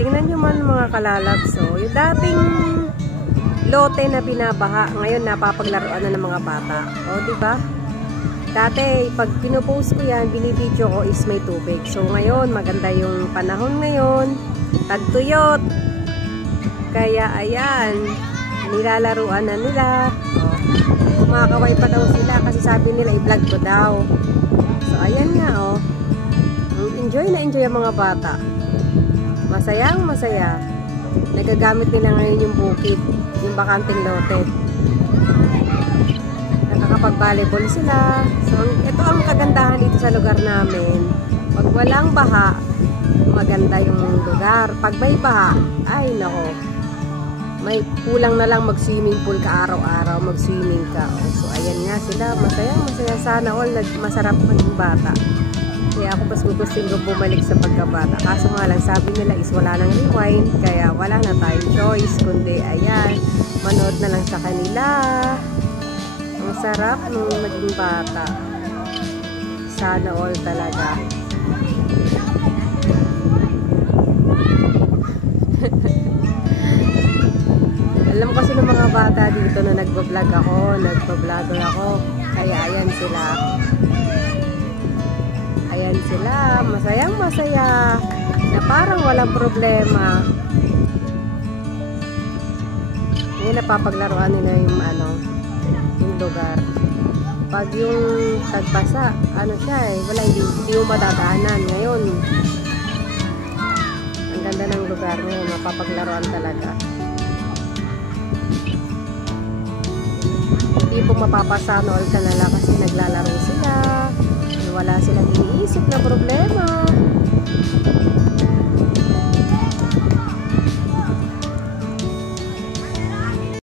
tingnan nyo man mga kalalabs. So, yung dating lote na binabaha, ngayon napapaglaruan na ng mga bata. O, diba? Dati, pag pinupost ko yan, binibidyo ko is may tubig. So, ngayon, maganda yung panahon ngayon. Tagtuyot. Kaya, ayan. Nilalaruan na nila. O, kumakaway pa daw sila kasi sabi nila i-vlog ko daw. So, ayan nga, o. Enjoy na enjoy ang mga bata. Masayang masaya. Nagagamit nila ngayon yung bukid. Yung bakanting lote. Nakakapag-volleyball sila. So, ito ang kagandahan dito sa lugar namin. Pag walang baha, maganda yung lugar. Pag may baha, ay nako. May kulang na lang mag-swimming pool ka araw-araw. Mag-swimming ka. So, ayan nga sila. Masayang masaya. Sana all masarap maging bata. Kaya ako mas gusto bumalik sa pagkabata. Kaso nga lang, sabi nila is wala nang rewind. Kaya wala na tayong choice. Kundi, ayan, manood na lang sa kanila. Ang sarap nung naging bata. Sana all talaga. Alam kasi ng mga bata dito na nagbablog ako, nagbablogger ako. Kaya ayan sila. Ayan sila, masayang masaya, na parang walang problema. Ngayon napapaglaruan nila yung yung lugar. Pag yung tagpasa, siya wala, hindi mo madadaanan. Ngayon, ang ganda ng lugar ngayon, mapapaglaruan talaga. Hindi po mapapasa all ka na lang kasi naglalaro sila. Wala silang iniisip na problema.